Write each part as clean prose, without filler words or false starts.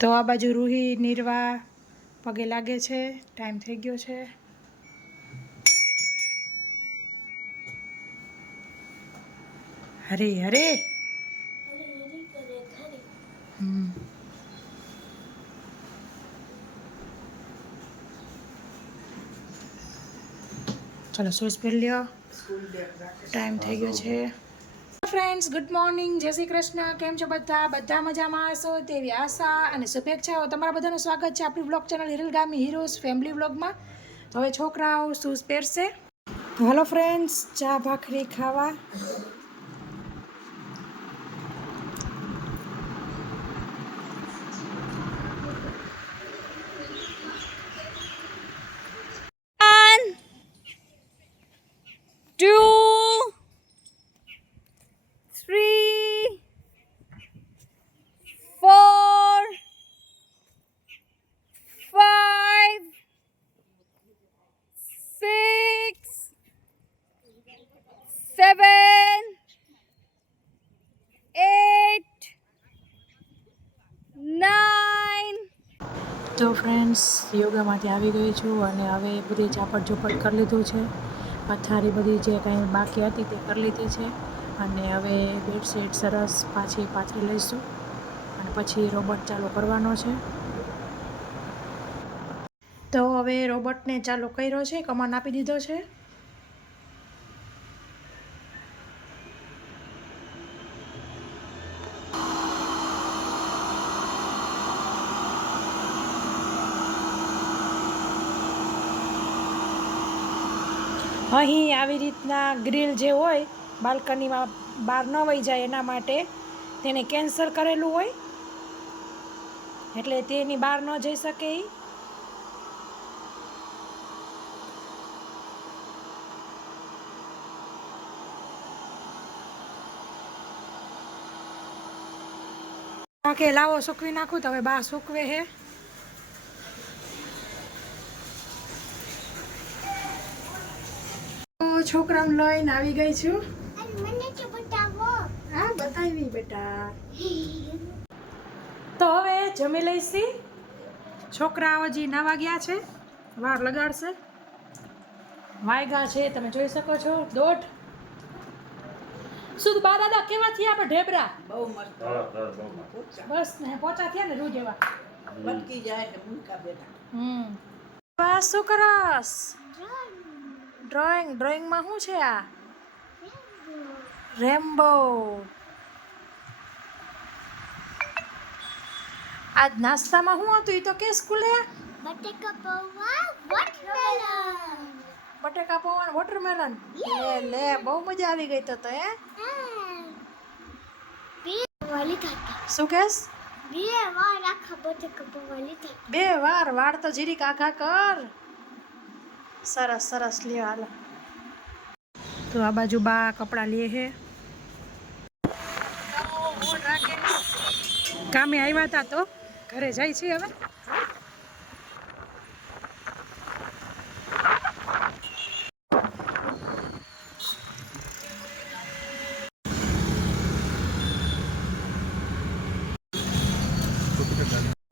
તો આ બાજુ રૂહી નિર્વા પગે લાગે છે, ટાઈમ થઈ ગયો છે. હરે હરે ચલો શૂઝ પહેરી લ્યો, ટાઈમ થઈ ગયો છે. ફ્રેન્ડ્સ ગુડ મોર્નિંગ, જય શ્રી કૃષ્ણ. કેમ છો બધા મજામાં હશો તેવી આશા અને શુભેચ્છાઓ. તમારા બધાનું સ્વાગત છે આપણી બ્લોગ ચેનલ હિરલ ગામી હીરોઝ ફેમિલી બ્લોગમાં. તો હવે છોકરાઓ શૂઝ પહેરશે. હાલો ફ્રેન્ડ્સ, ચા ભાખરી ખાવા. તો ફ્રેન્ડ્સ યોગામાંથી આવી ગઈ છું અને હવે બધી ઝાપટ ઝૂપટ કરી લીધું છે. પથારી બધી જે કંઈ બાકી હતી તે કરી લીધી છે અને હવે બેડશીટ સરસ પાથરી લઈશું અને પછી રોબોટ ચાલુ કરવાનો છે. તો હવે રોબોટને ચાલુ કર્યો છે, કમાન્ડ આપી દીધો છે. અહીં આવી રીતના ગ્રીલ જે હોય બાલ્કનીમાં બહાર ન વહી જાય એના માટે તેને કેન્સલ કરેલું હોય એટલે તેની બહાર ન જઈ શકે. કે લાવો સૂકવી નાખું તો હવે બા સૂકવે હે. છોકરાને લઈને આવી ગઈ છું. હા બતાવી બેટા. તો હવે જમી લઈશી. છોકરા હજી નાવા ગયા છે, વાર લગાડશે. વાયગા છે તમે જોઈ શકો છો 1:30. શું બા દાદા કેવા થયા આપણે ઢેબરા? બહુ મસ્ત. બસ ને પોચા થયા ને રૂ જેવા. બટકી જાય કે મુંકા બેટા. બસ શું કરસ? ડ્રોઈંગમાં શું છે આ? રેમ્બો. આજ નાસ્તામાં શું હતું? ઈ તો કે સ્કૂલે બટેકા પૌવા વોટરમેલન. લે બહુ મજા આવી ગઈ તો હે. શું કેસ? 2 વાર આખા બટેકા પૌવા લીધા. 2 વાર વાળ તો જીરીક આઘા કર. સરસ લ્યો હાલો. તો આ બાજુ બા કપડા લે હે. કામે આવ્યા હતા તો ઘરે જાય છે હવે.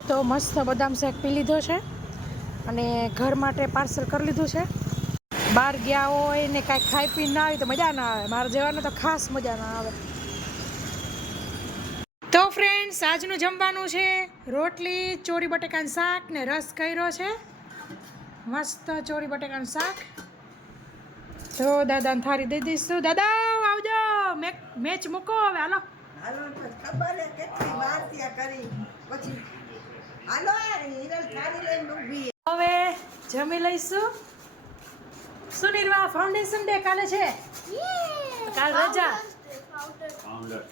તો મસ્ત બદામ શેક પી લીધો છે અને ઘર માટે પાર્સલ કરી લીધું છે. બહાર ગયા હોય ને કાંઈ ખાઈ પી ના આવે તો મજા ના આવે. મારે જવાનું તો ખાસ મજા ના આવે. તો ફ્રેન્ડ્સ આજનું જમવાનું છે રોટલી, ચોરી બટેકાનું શાક ને રસ કર્યો છે. મસ્ત ચોરી બટેકાનું શાક. તો દાદાને થાળી દઈ દઈશું. દાદા આવજો, મેચ મૂકો હવે. હાલો ખબર હે કેટલી વાર ત્યાં કરી પછી હાલો હિરલ થાળી લઈને ઊભી. હવે જમી લઈશું. શું નિર્વા ફાઉન્ડેશન ડે કાલે છે? કાલ રજા.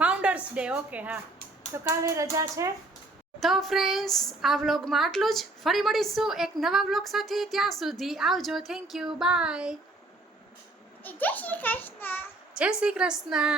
Founders day. ઓકે હા, તો કાલે રજા છે. તો ફ્રેન્ડ્સ આ વ્લોગમાં આટલું જ. ફરી મળીશું એક નવા વ્લોગ સાથે. ત્યાં સુધી આવજો. Thank you. બાય. જય શ્રી કૃષ્ણ.